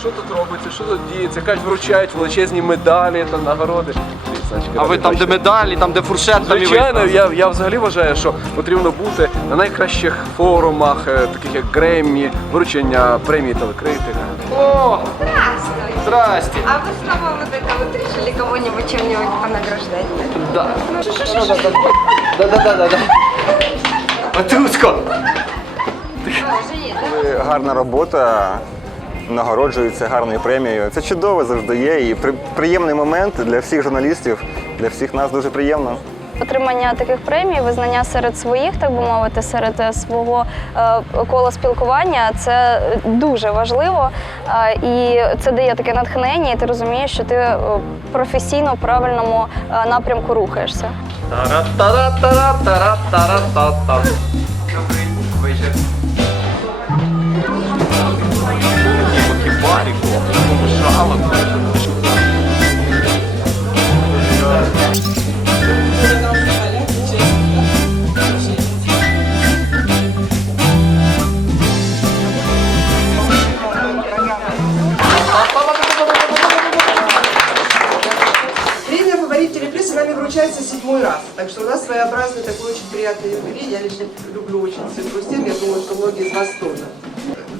що тут робиться, що тут діється, кажуть, вручають величезні медалі та нагороди. А ви там, де медалі, там, де фуршет, там і ви. Звичайно, я, я взагалі вважаю, що потрібно бути на найкращих форумах, е, таких як Греммі, вручення премії телекритика. О, Здравствуй. здрасте. А вы снова вот это вот решили кого-нибудь чем-нибудь понаграждать? Да. Да-да-да-да. Коли гарна робота нагороджується гарною премією. Це чудово завжди є. І приємний момент для всіх журналістів, для всіх нас дуже приємно. Отримання таких премій, визнання серед своїх, так би мовити, серед е, свого е, кола спілкування це дуже важливо. Е, І це дає таке натхнення, і ти розумієш, що ти професійно в правильному е, напрямку рухаєшся. Тара-тара-тара-тара-тара-та. Макібарік, шалом. Премия «Фаворит телепрессы» нами вручается седьмой раз. Так что у нас своеобразный такой очень приятный юбилей. Я лично люблю очень цифру 7, я думаю, что многие из вас тоже.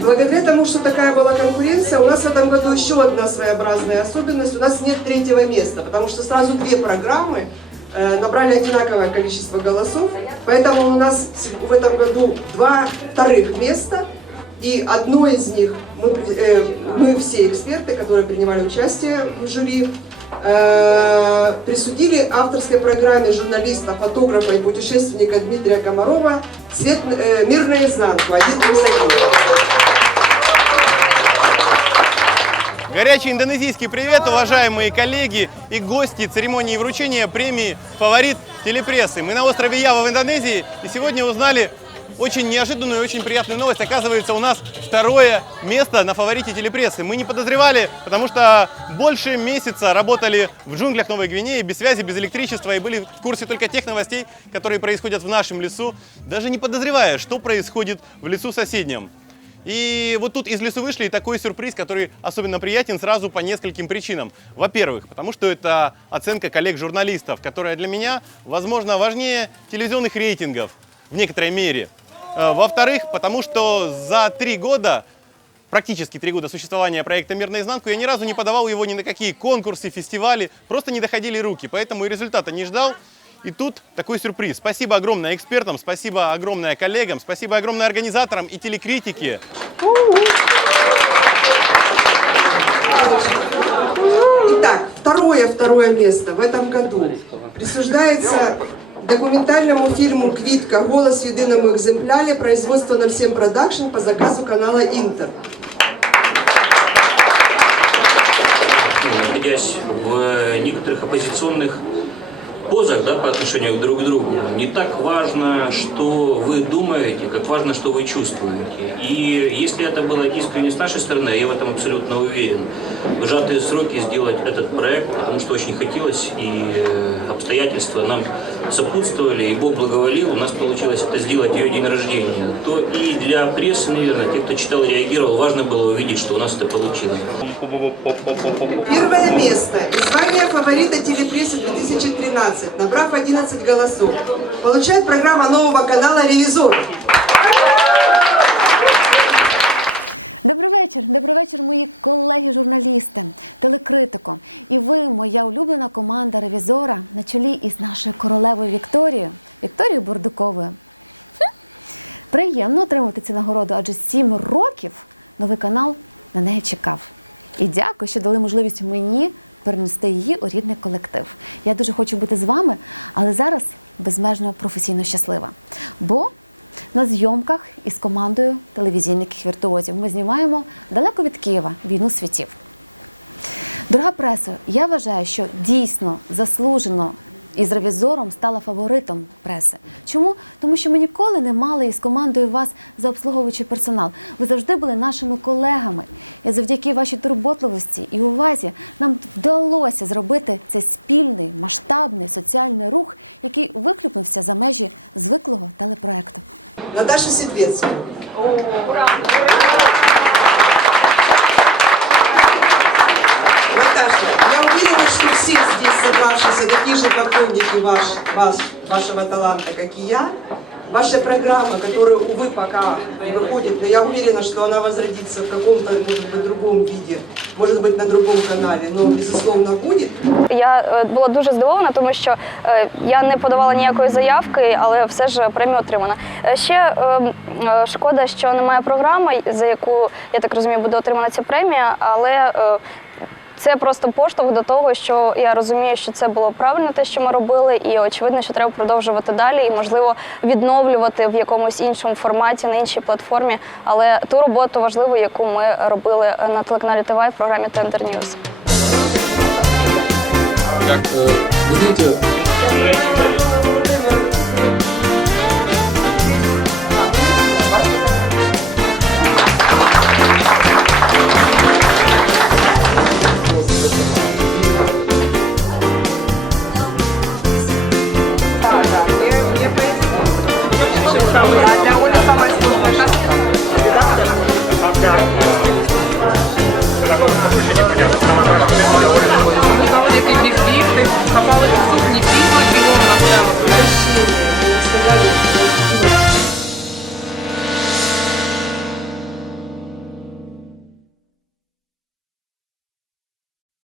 Благодаря тому, что такая была конкуренция, у нас в этом году еще одна своеобразная особенность. У нас нет третьего места, потому что сразу две программы э, набрали одинаковое количество голосов. Поэтому у нас в этом году два вторых места. И одно из них, мы, э, мы все эксперты, которые принимали участие в жюри, э, присудили авторской программе журналиста, фотографа и путешественника Дмитрия Комарова «Свет, э, «Мир наизнанку». Один Горячий индонезийский привет, уважаемые коллеги и гости церемонии вручения премии «Фаворит телепрессы». Мы на острове Ява в Индонезии и сегодня узнали очень неожиданную и очень приятную новость. Оказывается, у нас второе место на фаворите телепрессы. Мы не подозревали, потому что больше месяца работали в джунглях Новой Гвинеи без связи, без электричества и были в курсе только тех новостей, которые происходят в нашем лесу, даже не подозревая, что происходит в лесу соседнем. И вот тут из лесу вышли и такой сюрприз, который особенно приятен сразу по нескольким причинам. Во-первых, потому что это оценка коллег-журналистов, которая для меня, возможно, важнее телевизионных рейтингов в некоторой мере. Э, Во-вторых, потому что за три года практически три года существования проекта «Мир наизнанку» я ни разу не подавал его ни на какие конкурсы, фестивали, просто не доходили руки, поэтому и результата не ждал. И тут такой сюрприз. Спасибо огромное экспертам, спасибо огромное коллегам, спасибо огромное организаторам и телекритике. Итак, второе второе место в этом году присуждается документальному фильму «Квитка. Голос в едином экземпляре» производства 07 Продакшн по заказу канала Интер. находясь в некоторых оппозиционных да, по отношению друг к другу, не так важно, что вы думаете, как важно, что вы чувствуете. И если это было искренне с нашей стороны, я в этом абсолютно уверен, в сжатые сроки сделать этот проект, потому что очень хотелось, и э, обстоятельства нам сопутствовали, и Бог благоволил, у нас получилось это сделать ее день рождения, то для прессы, наверное, тех, кто читал, реагировал, важно было увидеть, что у нас это получилось. Первое место и звание фаворита телепрессы 2013, набрав 11 голосов, получает программа нового канала «Ревизор». Добрий вечір, добрий вечір, мої колеги-журналісти, телекритико. І ви, моя улюблена команда ревізора на чолі із нашою королевою Вікторією, Вікторією Бурдуковою. Приємно отримати цю нагороду, адже сім років новий канал на неї чекав. І дякую, що дали можливість мені перенести її у рідний колектив. Я дуже хочу бути з вами, але зараз безмежно професійно щаслива. Бо на зйомках із командою телевізійних віртуозів ми знімаємо далеко від Києва війну світів. Дорога пресо, я вважаю, що дійсно заслужено із ревізором стала фаворитом преси. Чому? Тому що ми ніколи не мали із командою вас за обслуговуючий персонал. Ви завжди були нашими колегами. І завдяки вашій турботливості і увазі нам вдалося зробити цей спільний масштабний соціальний рух, який вихлюпнувся за межі звиклого телепроекту. Наташа Сидвецкая. ваш, вас, вашего таланта, как и я. Ваша программа, которая, увы, пока не выходит, но я уверена, что она возродится в каком-то, может быть, другом виде, может быть, на другом канале, но, безусловно, будет. Я е, була дуже здивована, тому що е, я не подавала ніякої заявки, але все ж премію отримана. Е, Ще е, м, е, шкода, що немає програми, за яку я так розумію, буде отримана ця премія, але е, це просто поштовх до того, що я розумію, що це було правильно те, що ми робили, і очевидно, що треба продовжувати далі і, можливо, відновлювати в якомусь іншому форматі, на іншій платформі, але ту роботу важливу, яку ми робили на телеканалі ТВ в програмі Kita ada. Kita ada.